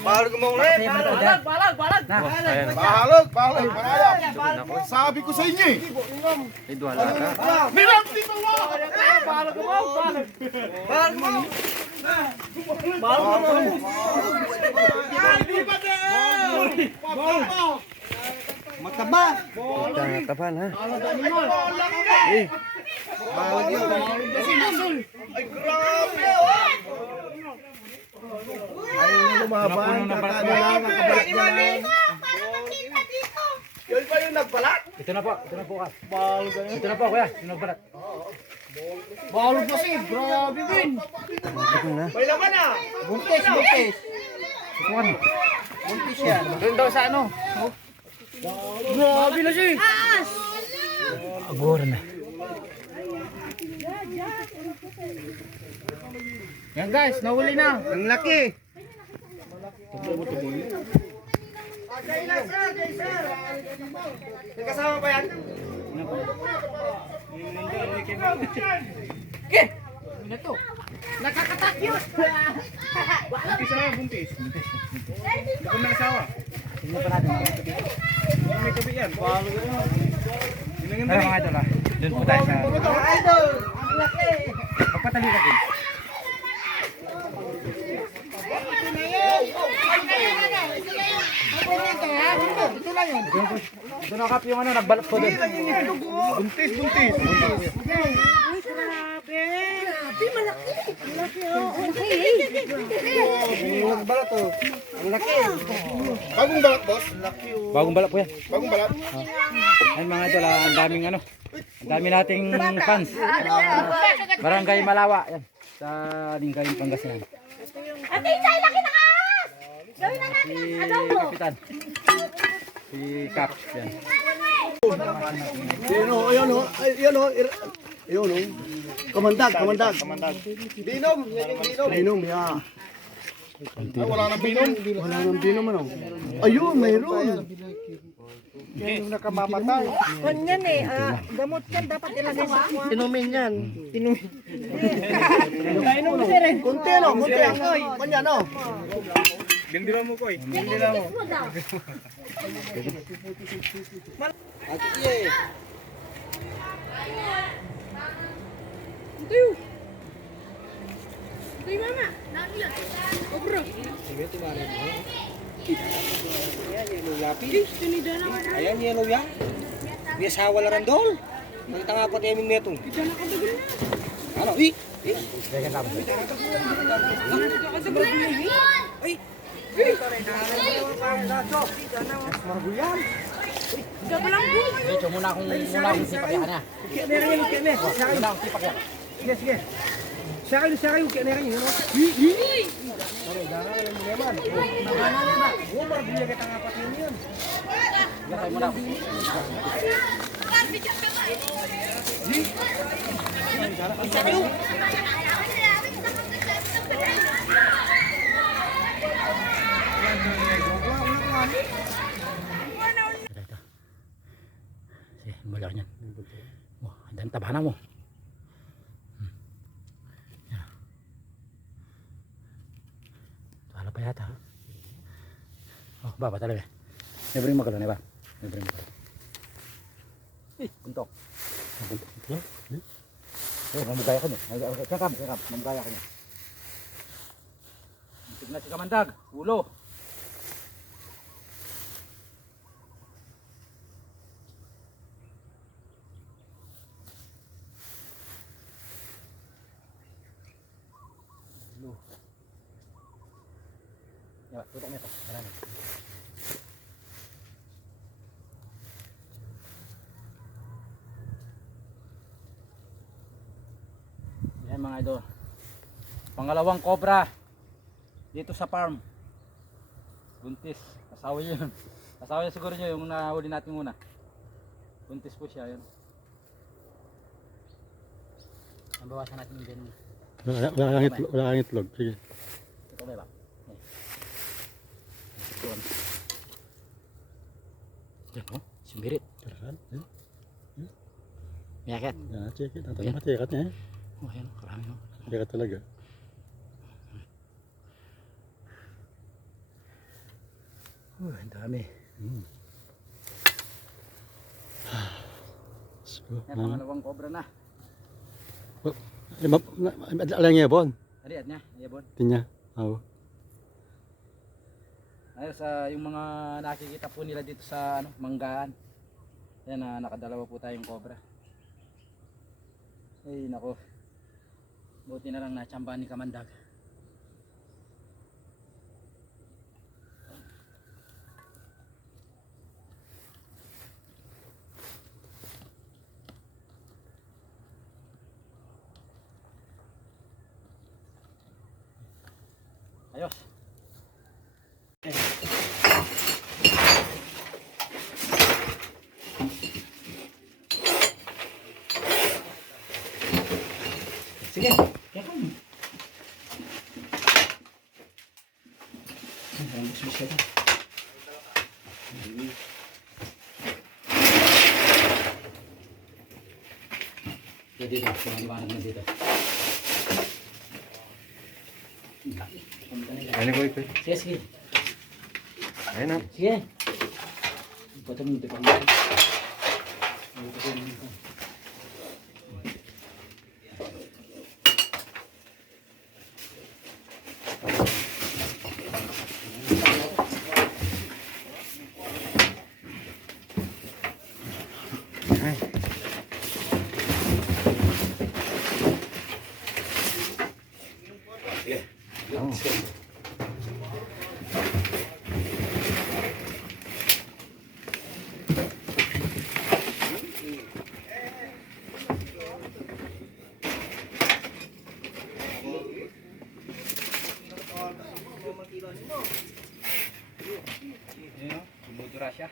Bahalog mo ulit. Balag. Bahalog. Manaya. Sabi ko sa inyo eh. Milang dito mo. Balag mo. Mataba. Tapan ha. Bahalog yun. Ay, grabe. Ayaw nyo lumaban. Kakano lang. Nakabalik na lang. Yun pa yung nagbalat? Ito na po ka. Ito na po kuya, yung nagbalat. Balag kasi. Grabe din. May laman ah. Buntis. Buntis yan. Doon daw sa ano? Grabe na siya. Agora na. Yan guys, nahuli na. Ang laki. May kasama pa yan? Ano to? Nakakatakyot. Buntis na, buntis. Baka may asawa. Tingnan pa natin. May kabi yan. Bahalog yun. Pero mga idol ha, doon po tayo sa... Idol, ang laki. Magpatali ka din. Ito na yun. Doon nakap yung ano, nagbalat po doon. Buntis. Nagbalat to. Ang laki. Bagong balat, boss. Laki oh. Bagong balat po yan. Bagong balat. Ayun mga idol ha, ang daming ano. Ang dami nating fans. Barangay Malawa. Yan. Sa Lingkay, Pangasinan. Ate, Isay, laki na ahas! Gawin na natin Si ang adobo. Kapitan. Si Cap. Yan. Ayun o. Kamandag. Binom. Yan yung binom. Binom, ya. Ay, wala nang binom. Wala nang binom ano. Ayun, mayroon. Yung nakamamatay. Ganyan eh, gamot yan dapat ilagay sa kuha. Inumin yan. Kainom mo sir eh. Kunti ano, kunti. Kanya no. Gindilan mo ko eh. Mo daw. Ito yung mama. Nakakilala. Obro. Ayan, yellow yan. Biasa wala rin doon. Nakita nga pati aming neto. Ano? Dito muna akong sipak yan ha. Muna akong sipak yan. Sige. Siya kayo, kaya na rin yun. Lakay muna ako. Sige, malaki niyan. Oh, dan tabahan mo. Wala pa yata. Oh, baba talaga. Never mo kalon, ba? Never mo. Buntok. Buntok. Oh, mamugaya ko niya. Kakam, mamugaya ko niya. Tignan si Kamandag, ulo. Ya, tutok nito. Marami. Yan mga idol. Pangalawang cobra dito sa farm. Buntis. Asawa yun. Asawa niya siguro niya yung nahuli natin muna. Buntis po siya yun. Ang bawasan natin yung ganun. Wala kang itlog. Sige. Ito ba ba? Doon. Diyan po, sumbirit. Tarakan. May akit. Yan, check it. Ang matikat niya. Oh, ayan, karami no. Tikat talaga. Ang dami. So, Yan, pangalawang cobra na. alang niya bon. Ariad niya, ayabon. Tinya. Oh. Ayos, yung mga nakikita po nila dito sa Manggaan. Yan, nakadalawa po tayong cobra. Ay, nako. Buti na lang natsambahan ni Kamandag. Ayos. Sige. Kaya ka mo. Dito, pumaliwanag na dito. Ano ko ito? Sige, sige. Ayun na. Sige. Ipotong mo dito. Dumudura siya.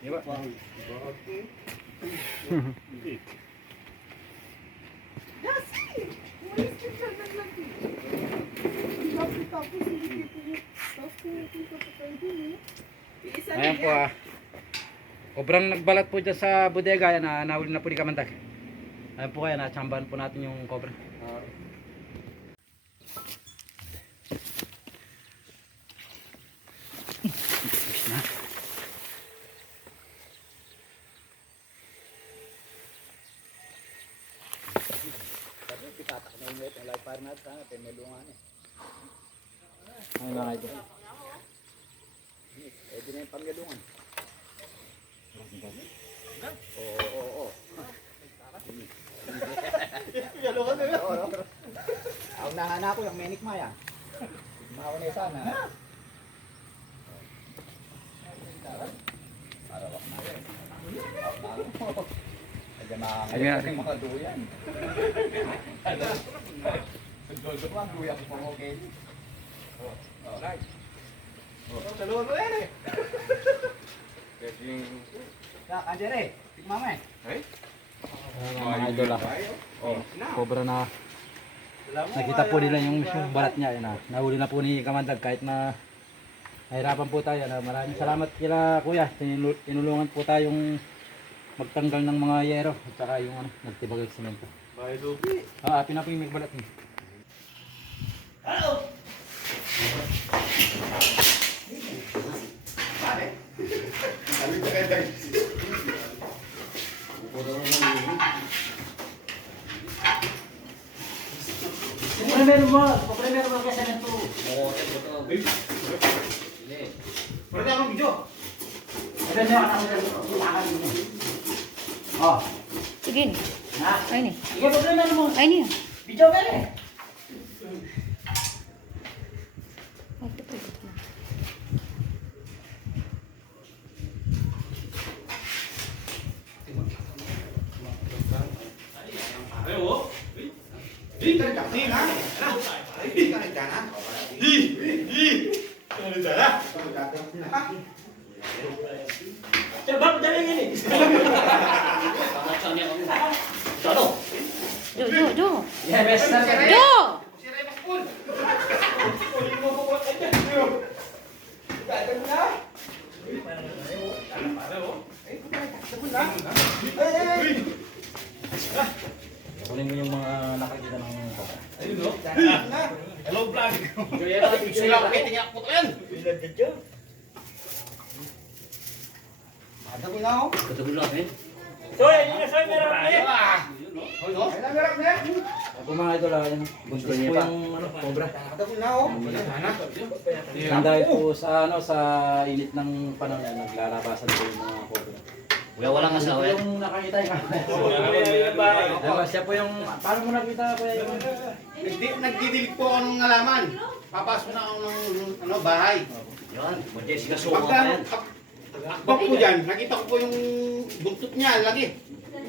Diba? Ayan po Obrang nagbalat po dyan sa bodega yan nahuli na po ni Kamandag. Ayan po kaya natsambahan po natin yung cobra. Ayun lang ito. Pwede na yung panggalungan. Oo. Galungan na yun. Ang nahana ko yung menik maya. Mahawa na sana. Ayun na mga duyan. Dodo ko ang duyan ko okay. Alright. Saluhan mo yan eh. Kanjere, tikmama eh. Hey? Mga idol cobra na nakita po nila yung balat niya. Nahuli na po ni Kamandag kahit na nahirapan po tayo. Maraming salamat kila kuya. Tinulungan po tayong magtanggal ng mga yero at saka yung nagtibag ng semento. Pinapo yung may balat niya. Hello! Primero mo kasi nito. Pwede akong video. Pwede akong video. Sige. Ay ni. Sige, problema mo. Ay ni. Video ka eh. Jo. Yes, Jo. Sila ko kayo, tingnan ko yan. Ada ko na ako. Ako mga idol, yan. Buntis po yung ano, cobra. Ada ko na ako. Ang dahil po sa ano sa init ng panahon yan, naglalabasan po yung mga cobra. Kuya, walang asawa yan. Yung nakakita yung diba, siya po yung, paano mo nakita kuya yung Nagdidilig po ako ng alaman. Papasok na ako ng bahay. Yan, Jessica Soka Pagka, yan. akbang ko dyan, nakita ko po yung buntot niya, lagi.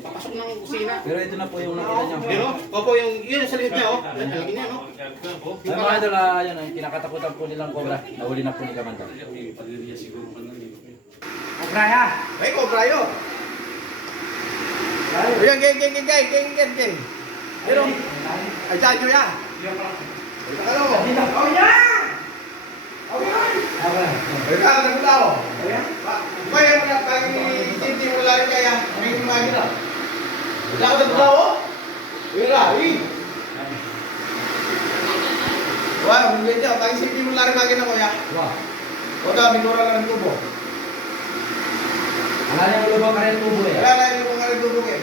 Papasok ng kusina. pero ito na po yung nakita niya. Pero, opo, yun sa likod niya, oh. Lagi niya, no? Ay mga idol, yan ang kinakatakutan po nilang cobra. Nahuli na po ni Kamanda. Ay, cobra yun. Ayan, geng. Pero, ay, dadyo ya. Ano? Oh, yan! Oh, yan! Ay, nagulao. Kaya mo na, pag hindi mo lang kaya, may kumagin na. Wala ko nagulao, oh. Wala, wah, mungkin dia pag hindi mo lang kumagin na, kuya. O, dami ko lang ng tubo. Wala niyang lubang ka rin tubo eh. Wala na yung mga rin tubo, eh.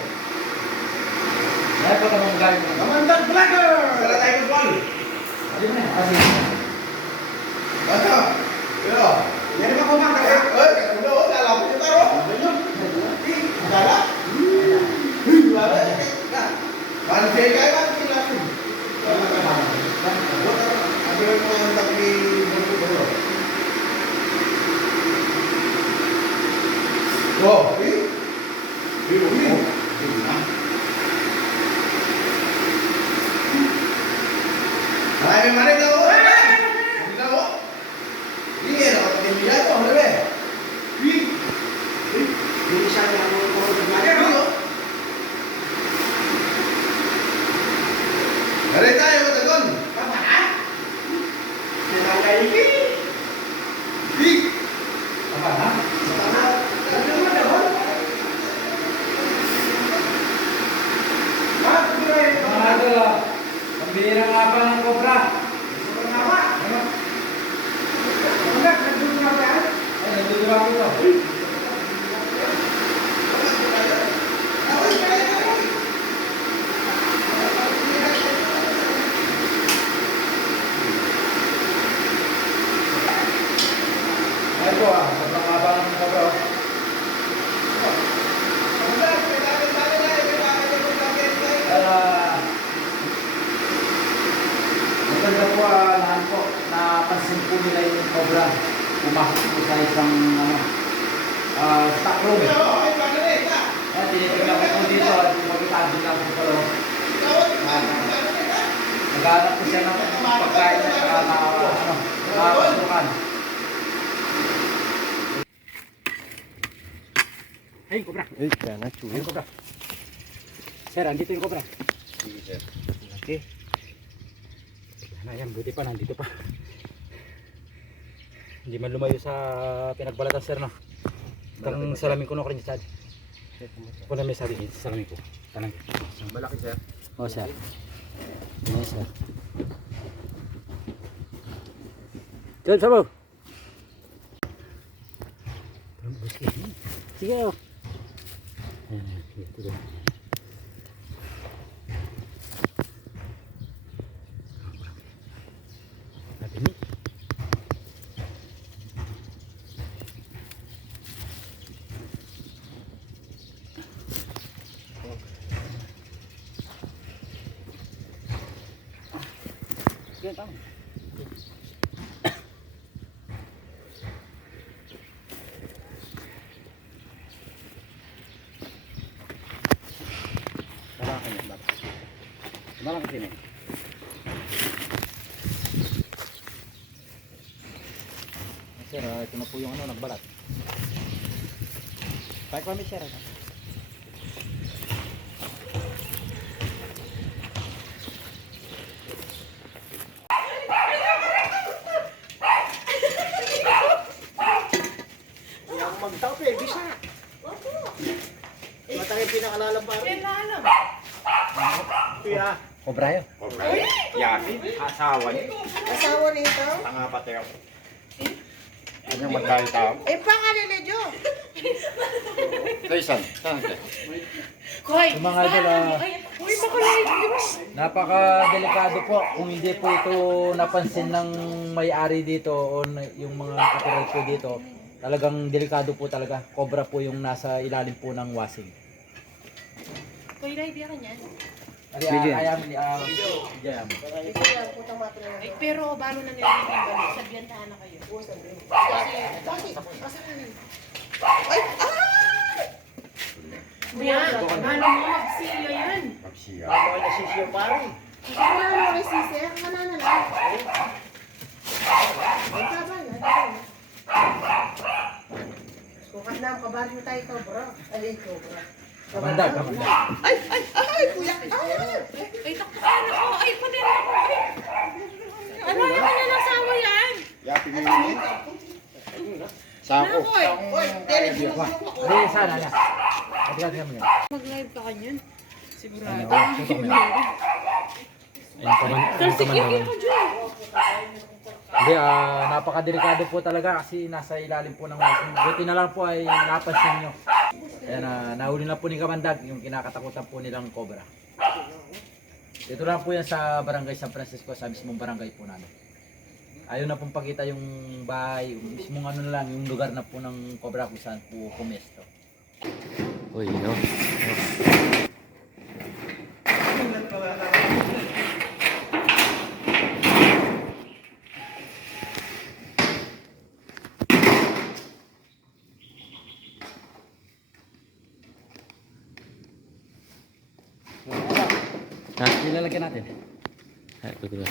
Ay, pa ka mong galing mo. Kamandag Vlogger! Wala tayo ng ball. Ano na? Kasi, Ano? Pero, yan naman kumang kasi. Ano? Dala ko yung taro. Ano? Dala? Dala? Parang siya kayo ba? Kailangan. Ano yung mga tapi bulo-bulo? Oh, Ay, mari daw. Hindi daw. Hindi na ako tindiya to, ano ba? Hindi siya yung mga Ano? Dari tayo mo tagon. Tama na. Sinalay. apa na? Mga idol, ang bihira nga pa ng cobra. Ano? Ay, nagdudurang ito. Ay po sobrang haba ng cobra. Maganda po nahan po, napansin po nila yung cobra. Pumasok po sa isang stock room. Kaya tinitignan ko po dito at magkitabi lang po pala. Naghanap po siya ng pagkain at saka nakapasukan. Ay, cobra. Eh, kaya na, chuyo. Ay, cobra. Sir, andito yung cobra. Sige, sir. Okay. Ayan, buti pa, nandito pa. Hindi man lumayo sa pinagbalatan, sir, no? Itang salamin ko na ko rin sa side. Kung na may sabi, salamin ko. Tanang. Malaki, sir. Oo, sir. Yes, sir. Diyan, sabaw. Sige, oh. Ayan, dito doon. Ini. Sige, tama. Malakan yan, bata. Malakan sini. Sir, ito na po yung nagbalat. Bike kami, sir. Yang magtape, bisa. Mata yung pinakalalang pare. Kuya. Kobra yun. Yakin, asawa niya. Asawa nito? Tanga pati ako. Kanyang magdahil tao. Eh, pangalan na Diyo. Kaysan, saan ka? Yung mga idol, Uy, makulay. napaka-delikado po kung hindi po ito napansin ng may-ari dito o yung mga katiral po dito. Talagang delikado po talaga. Cobra po yung nasa ilalim po ng wasing. Kuya, Ray, biyakan yan. Ayam. Ay, pero baro na nila yung balik. Sabihantahan na kayo. Kasi, Ay! yan, ano mo, magsiya yan. Magsiya. Hindi ko na lang resiste. Wala na lang. Ay, kabal. Kukat na ang kabaryo tayo ito, bro. Ay, ito, bro. Kamandag. Ay, kuya. Ay, takpakan ako. Ay, pati na ako. Ay, ano yung mananasawa yan? Yakin mo yun. Sako. Nakoy. Uy, Derek, Hindi, sana na. Tingnan mo yan. Mag-live ka kanyan. Sigurado. Talsikin ko dyan. Hindi, napakadelikado po talaga kasi nasa ilalim po ng wasing. Buti na lang po ay napansin nyo. Ayan, nahuli na po ni Kamandag yung kinakatakutan po nilang cobra. Dito lang po yan sa barangay San Francisco, sa mismong barangay po namin. Ayaw na pong pakita yung bahay, yung mismong ano na lang, yung lugar na po ng cobra kung saan po pumesto. Uy, no? Ha? Nilalagyan natin. Ay, ito ko.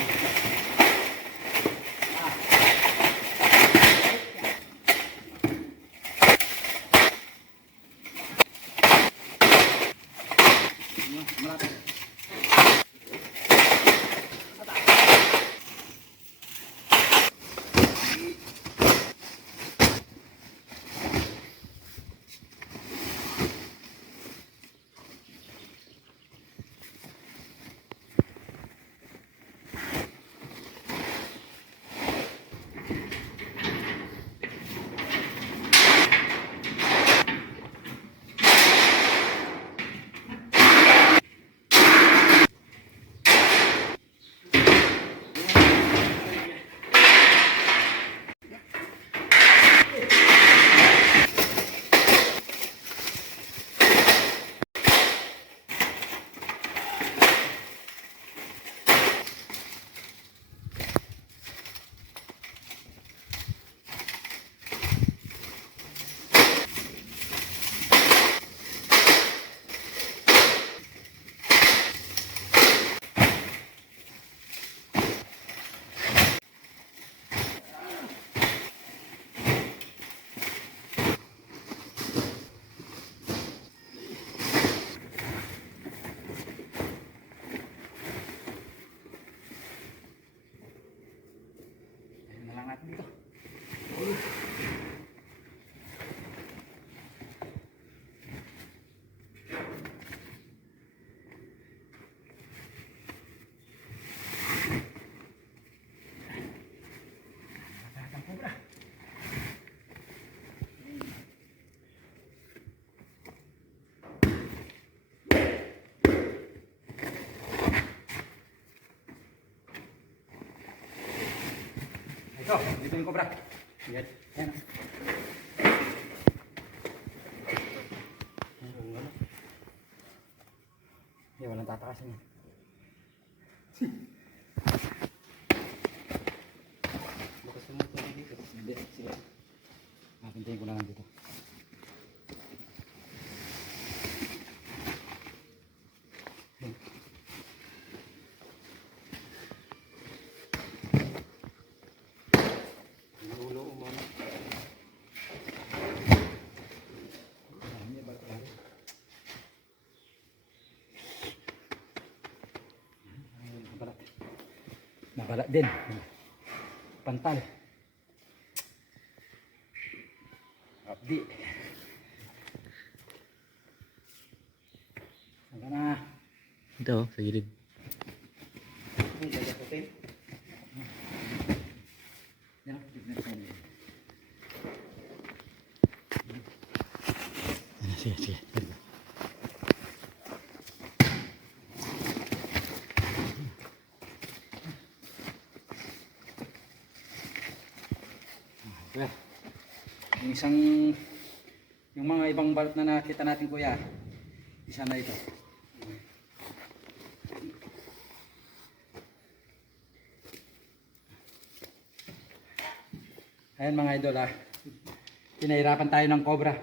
Ito, dito yung cobra. Yan. Yan. Hindi, walang tatakasin yan. Bukas mo ito dito. Hindi, sige. Pintayin ko lang dito. Nabalat din. Pantal. Abdi. Hanggang na. Ito, sa gilid. Yan, tignan ko niya. Sige, sige. Kuya, yung mga ibang balot na nakita natin kuya, isa na ito. Ayan mga idol pinahirapan tayo ng cobra.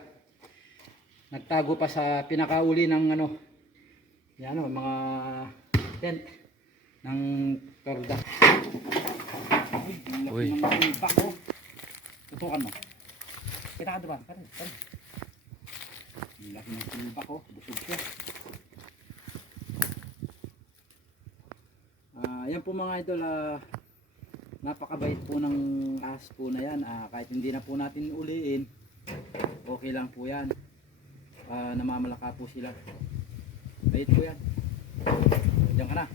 Nagtago pa sa pinakauli ng yan mga tent ng torda. Uy. Ng bako. Tutukan mo. Kita ka diba? Karin. Ang laki ng silba ko. Busog siya. Yan po mga idol. Napakabait po ng ahas po na yan. Kahit hindi na po natin uliin, okay lang po yan. Namamalaka po sila. Bait po yan. Diyan ka na.